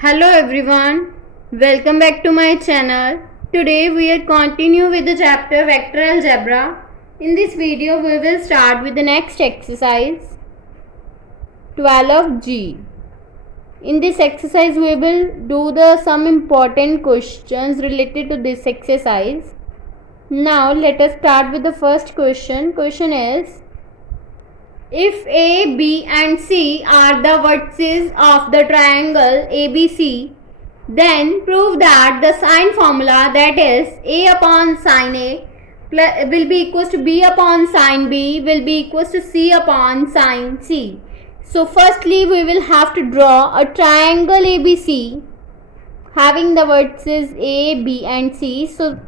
Hello everyone, welcome back to my channel. Today we will continue with the chapter Vector Algebra. In this video we will start with the next exercise 12G. In this exercise we will do some important questions related to this exercise. Now let us start with the first question. Question is, if A, B and C are the vertices of the triangle ABC, then prove that the sine formula, that is A upon sine A will be equals to B upon sine B will be equals to C upon sine C. So firstly we will have to draw a triangle ABC having the vertices A, B and C. So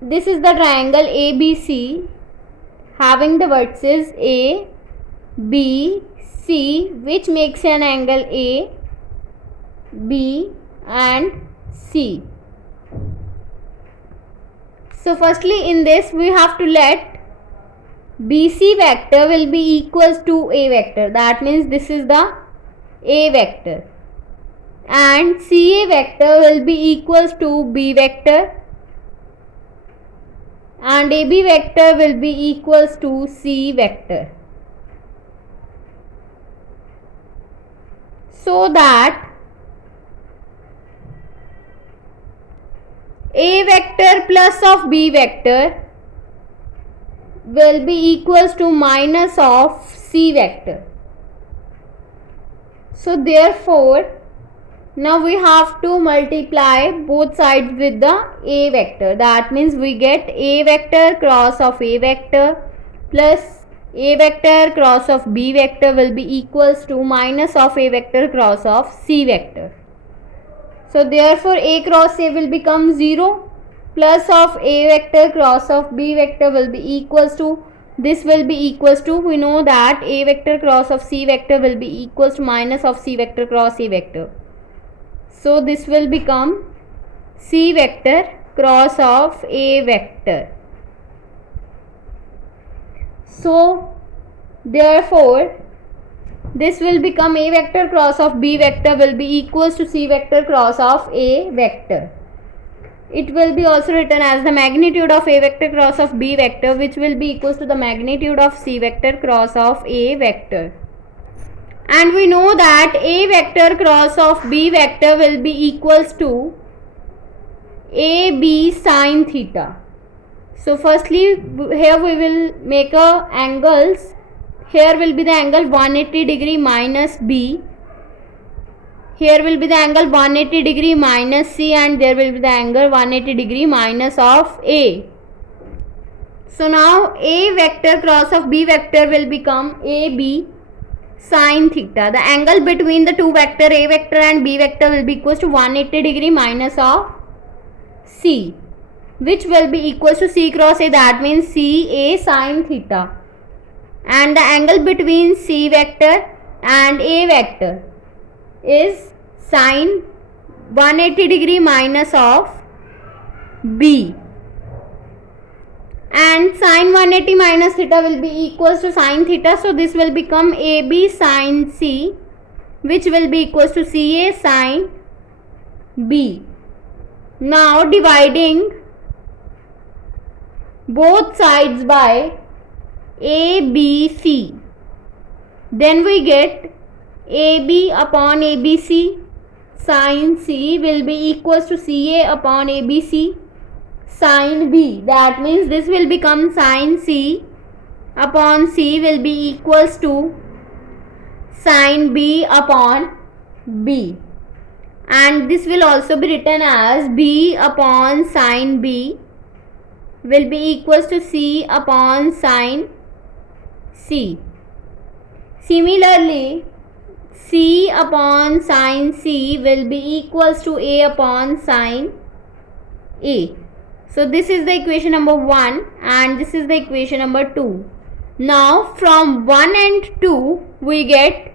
this is the triangle ABC having the vertices A, B, C, which makes an angle A, B and C. So firstly in this we have to let BC vector will be equals to A vector. That means this is the A vector. And CA vector will be equals to B vector. And AB vector will be equals to C vector. So that A vector plus of B vector will be equals to minus of C vector. So therefore now we have to multiply both sides with the A vector. That means we get A vector cross of A vector plus A vector cross of B vector will be equals to minus of A vector cross of C vector. So therefore A cross A will become 0, plus of A vector cross of B vector will be equals to, this will be equals to, we know that A vector cross of C vector will be equals to minus of C vector cross A vector. So this will become C vector cross of A vector. So therefore this will become A vector cross of B vector will be equals to C vector cross of A vector. It will be also written as the magnitude of A vector cross of B vector, which will be equals to the magnitude of C vector cross of A vector. And we know that A vector cross of B vector will be equals to AB sine theta. So firstly here we will make angles. Here will be the angle 180 degree minus B. Here will be the angle 180 degree minus C, and there will be the angle 180 degree minus of A. So now A vector cross of B vector will become AB sine theta. The angle between the two vector A vector and B vector will be equals to 180 degree minus of C, which will be equals to C cross A. That means CA sine theta. And the angle between C vector and A vector is sine 180 degree minus of B. And sine 180 minus theta will be equals to sine theta. So this will become AB sine C, which will be equals to CA sine B. Now dividing both sides by ABC, then we get AB upon ABC sine C will be equals to CA upon ABC sine B. That means this will become sine C upon C will be equals to sine B upon B. And this will also be written as B upon sine B will be equals to C upon sine C. Similarly, C upon sine C will be equals to A upon sine A. So this is the equation number 1 and this is the equation number 2. Now from 1 and 2 we get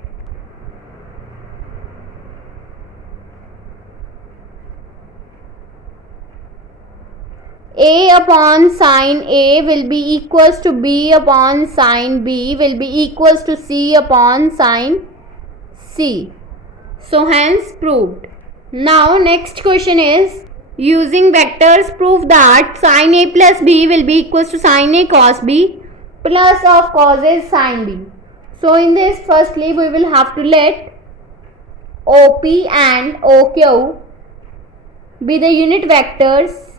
A upon sine A will be equals to B upon sine B will be equals to C upon sine C. So hence proved. Now next question is, using vectors prove that sin A plus B will be equals to sin A cos B plus of cos A sin B. So in this, firstly we will have to let OP and OQ be the unit vectors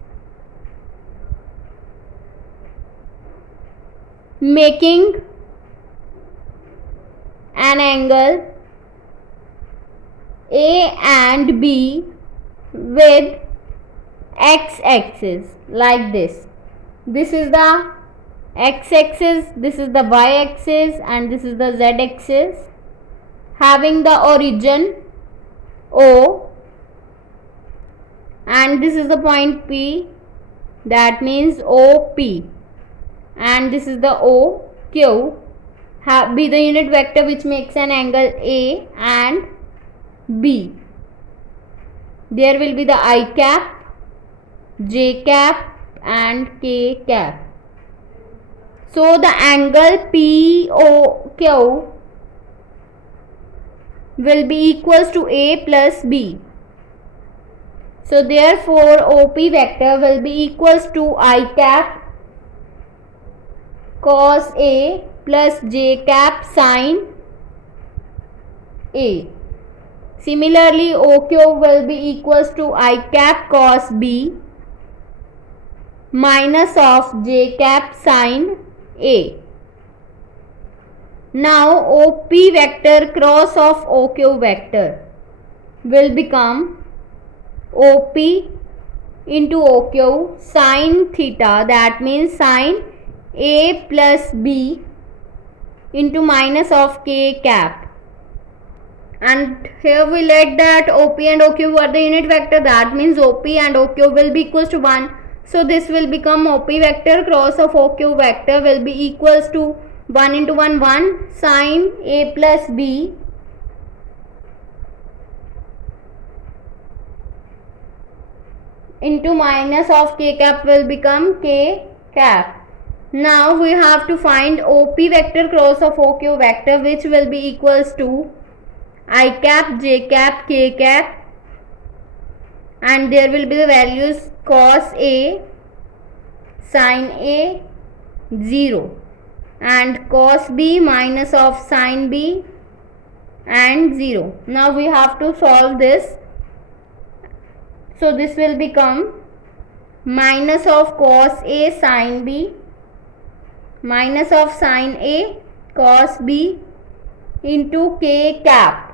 making an angle A and B with x-axis like this. This is the x-axis, this is the y-axis, and this is the z-axis, having the origin O, and this is the point P, that means OP, and this is the OQ, be the unit vector which makes an angle A and B. There will be the I cap, J cap and K cap. So the angle POQ will be equals to A plus B. So therefore OP vector will be equals to I cap cos A plus J cap sin A. Similarly, OQ will be equals to I cap cos B minus of J cap sin A. Now OP vector cross of OQ vector will become OP into OQ sin theta, that means sin A plus B into minus of K cap. And here we let that OP and OQ are the unit vector, that means OP and OQ will be equals to 1. So this will become OP vector cross of OQ vector will be equals to 1 into 1 1 sin A plus B into minus of K cap will become K cap. Now we have to find OP vector cross of OQ vector, which will be equals to I cap, J cap, K cap, and there will be the values cos A, sin A 0 and cos B minus of sin B and 0. Now we have to solve this. So this will become minus of cos A sin B minus of sin A cos B into K cap.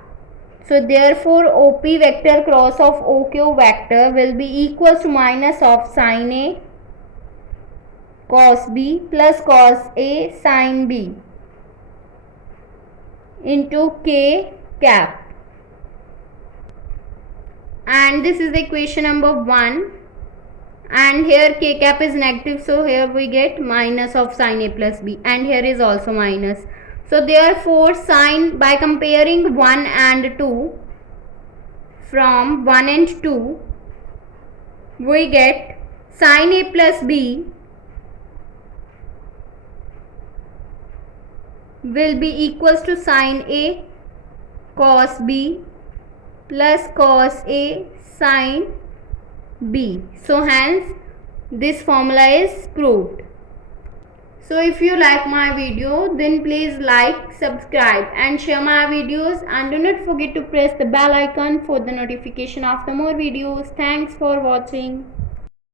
So therefore OP vector cross of OQ vector will be equals to minus of sin A cos B plus cos A sin B into K cap. And this is the equation number 1, and here K cap is negative, so here we get minus of sin A plus B, and here is also minus. So therefore sin, by comparing 1 and 2, from 1 and 2 we get sin A plus B will be equals to sin A cos B plus cos A sin B. So hence this formula is proved. So if you like my video, then please like, subscribe and share my videos, and do not forget to press the bell icon for the notification of the more videos. Thanks for watching.